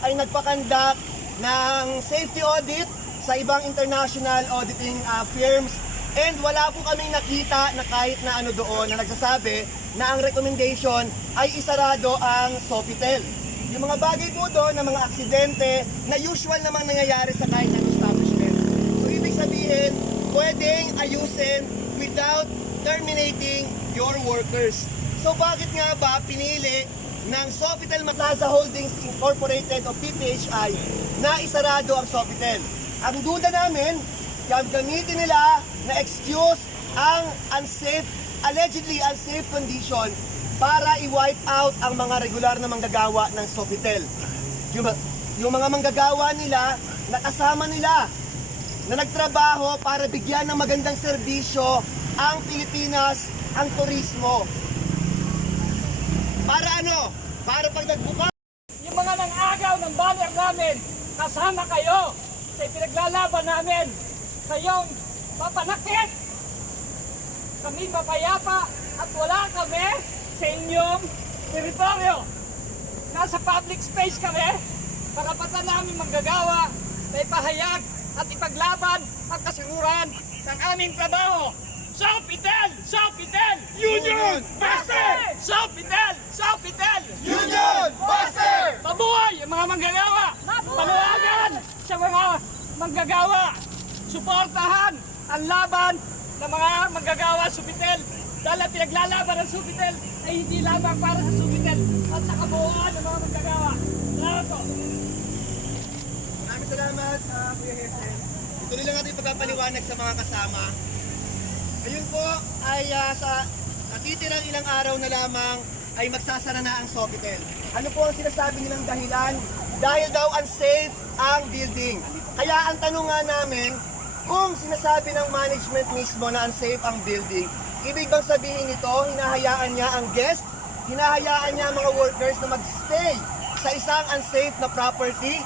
ay nagpakandak ng safety audit sa ibang international auditing uh, firms and wala po kaming nakita na kahit na ano doon na nagsasabi na ang recommendation ay isarado ang Sofitel. Yung mga bagay po doon na mga aksidente na usual namang nangyayari sa kahit anong establishment. So ibig sabihin, pwedeng ayusin without terminating your workers. So bakit nga ba pinili ng Sofitel Plaza Holdings Incorporated o PPHI na isarado ang Sofitel? Ang duda namin, gagamitin nila na excuse ang unsafe, allegedly unsafe condition para i-wipe out ang mga regular na manggagawa ng Sofitel. Yung, yung mga manggagawa nila, nakasama nila na nagtrabaho para bigyan ng magandang serbisyo ang Pilipinas, ang turismo. Para ano? Para pag nagbuka Yung mga nang-agaw ng banner namin, kasama kayo sa pinaglalaban namin. Kayong papanakit. Kami mapayapa at wala kami sa inyong teritoryo. Nasa public space kami, karapatan namin manggagawa na ipahayag at ipaglaban ang kasiruran ng aming trabaho. Sofitel! Sofitel! Union Buster! Sofitel! Sofitel! Union Buster! Mabuhay ang mga manggagawa! Panawagan sa mga manggagawa! Suportahan ang laban ng mga manggagawa Subitel dahil ang pinaglalaban ng Subitel ay hindi lamang para sa Subitel at sa kabuuan ng mga manggagawa. Salamat po! Maraming salamat, uh, Kuya Jesse. Ituloy lang natin pagpapaliwanag sa mga kasama. Ngayon po ay ah, sa natitirang ilang araw na lamang ay magsasara na ang Sofitel. Ano po ang sinasabi nilang dahilan? Dahil daw unsafe ang building. Kaya ang tanong nga namin, kung sinasabi ng management mismo na unsafe ang building, ibig bang sabihin nito, hinahayaan niya ang guests, hinahayaan niya ang mga workers na magstay sa isang unsafe na property